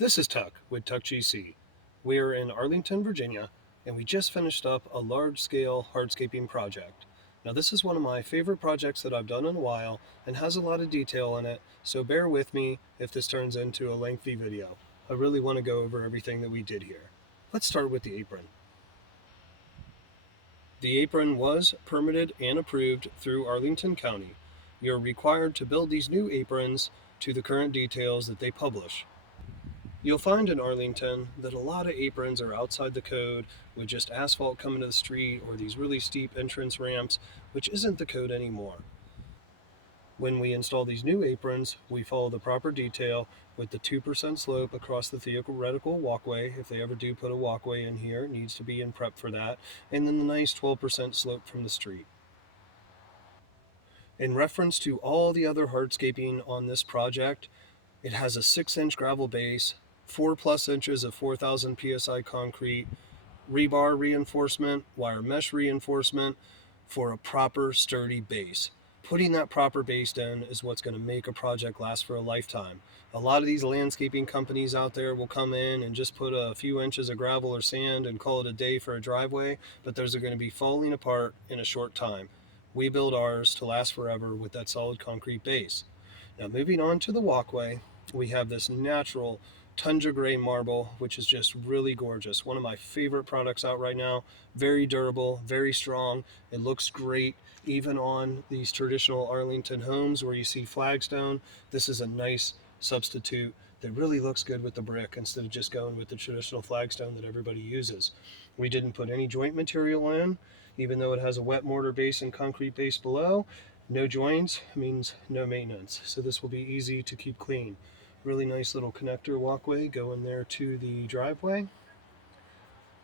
This is Tuck with Tuck GC. We are in Arlington, Virginia, and we just finished up a large-scale hardscaping project. Now this is one of my favorite projects that I've done in a while and has a lot of detail in it, so bear with me if this turns into a lengthy video. I really want to go over everything that we did here. Let's start with the apron. The apron was permitted and approved through Arlington County. You're required to build these new aprons to the current details that they publish. You'll find in Arlington that a lot of aprons are outside the code with just asphalt coming to the street or these really steep entrance ramps, which isn't the code anymore. When we install these new aprons, we follow the proper detail with the 2% slope across the theoretical walkway. If they ever do put a walkway in here, it needs to be in prep for that. And then the nice 12% slope from the street. In reference to all the other hardscaping on this project, it has a 6-inch gravel base, 4+ inches of 4,000 psi concrete, rebar reinforcement, wire mesh reinforcement for a proper sturdy base. Putting that proper base in is what's going to make a project last for a lifetime. A lot of these landscaping companies out there will come in and just put a few inches of gravel or sand and call it a day for a driveway, but those are going to be falling apart in a short time. We build ours to last forever with that solid concrete base. Now moving on to the walkway, we have this natural Tundra Gray Marble, which is just really gorgeous. One of my favorite products out right now. Very durable, very strong. It looks great even on these traditional Arlington homes where you see flagstone. This is a nice substitute that really looks good with the brick instead of just going with the traditional flagstone that everybody uses. We didn't put any joint material in, even though it has a wet mortar base and concrete base below. No joints means no maintenance, so this will be easy to keep clean. Really nice little connector walkway going there to the driveway.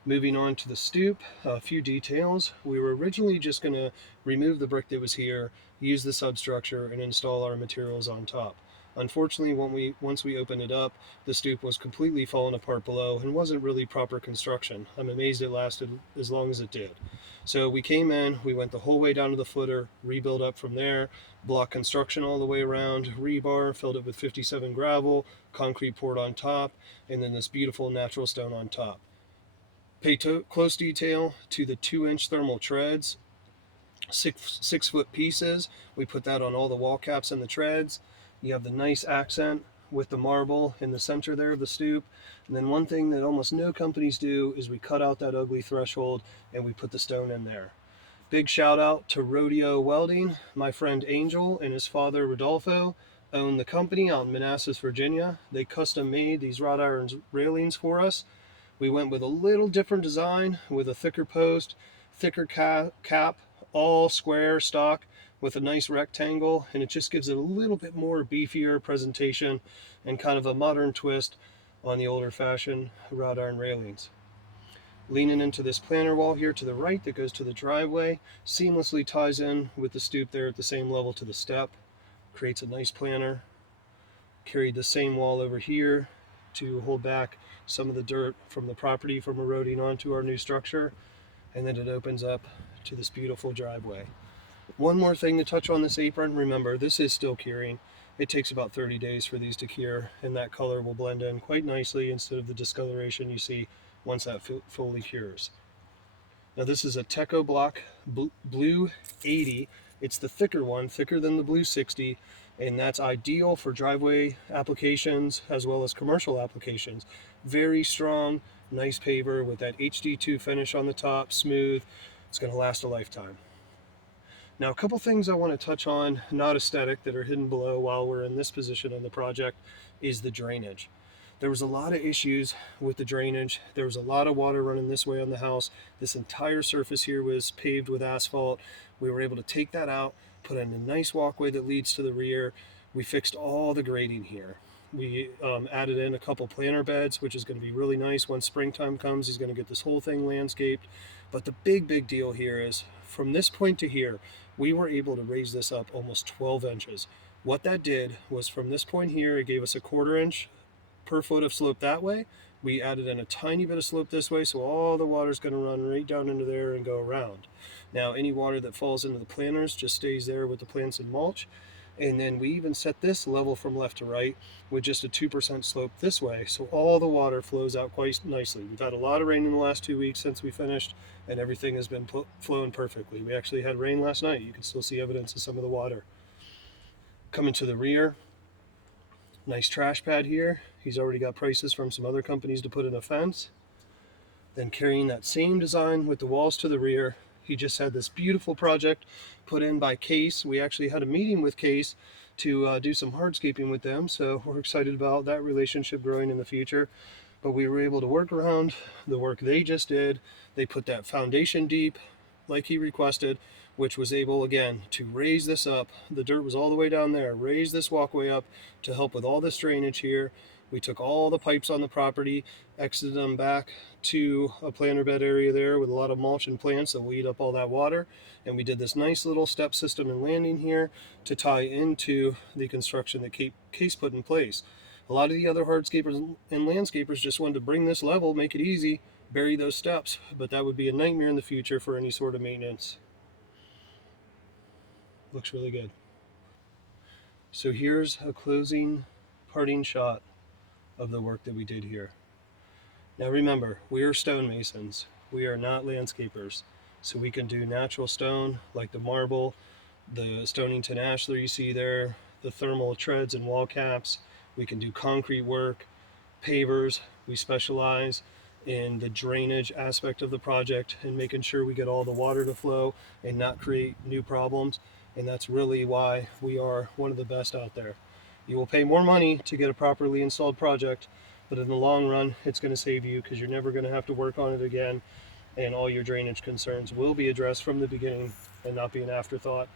Moving on to the stoop, a few details. We were originally just going to remove the brick that was here, use the substructure, and install our materials on top. Unfortunately, once we opened it up, the stoop was completely falling apart below and wasn't really proper construction. I'm amazed it lasted as long as it did. So we came in, we went the whole way down to the footer, rebuilt up from there, block construction all the way around, rebar, filled it with 57 gravel, concrete poured on top, and then this beautiful natural stone on top. Pay close detail to the 2-inch thermal treads, 6-foot pieces. We put that on all the wall caps and the treads. You have the nice accent with the marble in the center there of the stoop. And then one thing that almost no companies do is we cut out that ugly threshold and we put the stone in there. Big shout out to Rodeo Welding. My friend Angel and his father Rodolfo own the company out in Manassas, Virginia. They custom made these wrought iron railings for us. We went with a little different design with a thicker post, thicker cap, all square stock with a nice rectangle, and it just gives it a little bit more beefier presentation and kind of a modern twist on the older fashioned wrought iron railings. Leaning into this planter wall here to the right that goes to the driveway, seamlessly ties in with the stoop there at the same level to the step, creates a nice planter. Carried the same wall over here to hold back some of the dirt from the property from eroding onto our new structure, and then it opens up to this beautiful driveway. One more thing to touch on this apron. Remember, this is still curing. It takes about 30 days for these to cure, and that color will blend in quite nicely instead of the discoloration you see once that fully cures. Now this is a Techo-Bloc Blu 80. It's the thicker one, thicker than the Blue 60, and that's ideal for driveway applications as well as commercial applications. Very strong, nice paver with that HD2 finish on the top, smooth. It's going to last a lifetime. Now, a couple things I want to touch on, not aesthetic, that are hidden below while we're in this position on the project, is the drainage. There was a lot of issues with the drainage. There was a lot of water running this way on the house. This entire surface here was paved with asphalt. We were able to take that out, put in a nice walkway that leads to the rear. We fixed all the grading here. We added in a couple planter beds, which is going to be really nice. Once springtime comes, he's going to get this whole thing landscaped. But the big deal here is from this point to here, we were able to raise this up almost 12 inches. What that did was from this point here, it gave us a 1/4 inch per foot of slope that way. We added in a tiny bit of slope this way, so all the water's going to run right down into there and go around. Now, any water that falls into the planters just stays there with the plants and mulch. And then we even set this level from left to right with just a 2% slope this way, so all the water flows out quite nicely. We've had a lot of rain in the last 2 weeks since we finished, and everything has been flowing perfectly. We actually had rain last night. You can still see evidence of some of the water. Coming to the rear, nice trash pad here. He's already got prices from some other companies to put in a fence. Then carrying that same design with the walls to the rear, he just had this beautiful project put in by Case. We actually had a meeting with Case to do some hardscaping with them, so we're excited about that relationship growing in the future. But we were able to work around the work they just did. They put that foundation deep like he requested, which was able again to raise this up. The dirt was all the way down there. Raise this walkway up to help with all this drainage here. We took all the pipes on the property, exited them back to a planter bed area there with a lot of mulch and plants that will eat up all that water. And we did this nice little step system and landing here to tie into the construction that Case put in place. A lot of the other hardscapers and landscapers just wanted to bring this level, make it easy, bury those steps, but that would be a nightmare in the future for any sort of maintenance. Looks really good. So here's a closing parting shot of the work that we did here. Now remember, we are stonemasons. We are not landscapers. So we can do natural stone like the marble, the Stonington ashlar you see there, the thermal treads and wall caps. We can do concrete work, pavers. We specialize in the drainage aspect of the project and making sure we get all the water to flow and not create new problems. And that's really why we are one of the best out there. You will pay more money to get a properly installed project, but in the long run, it's going to save you because you're never going to have to work on it again, and all your drainage concerns will be addressed from the beginning and not be an afterthought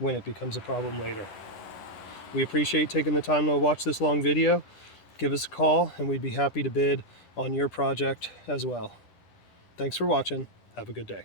when it becomes a problem later. We appreciate taking the time to watch this long video. Give us a call and we'd be happy to bid on your project as well. Thanks for watching. Have a good day.